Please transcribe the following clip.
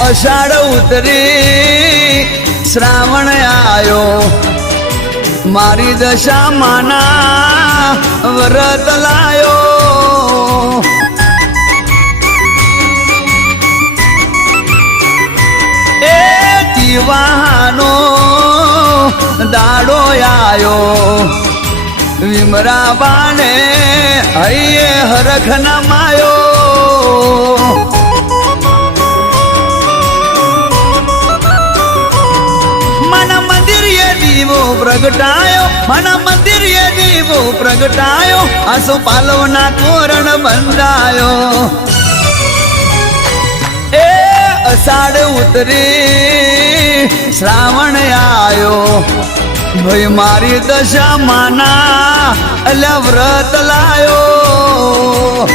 અષાઢ ઉતરી શ્રાવણ આયો મારી દશા માના વ્રત લાયો એ દીવાનો દાડો આયો વિમરા બાને હૈયે હરખ ના માયો દીવો પ્રગટાયો મના મંદિર એ દીવો પ્રગટાયો આસો પાલવના તોરણ બંધાયો એ અષાઢ ઉતરી શ્રાવણ આયો ભાઈ મારી દશા માના અલ્યા વ્રત લાયો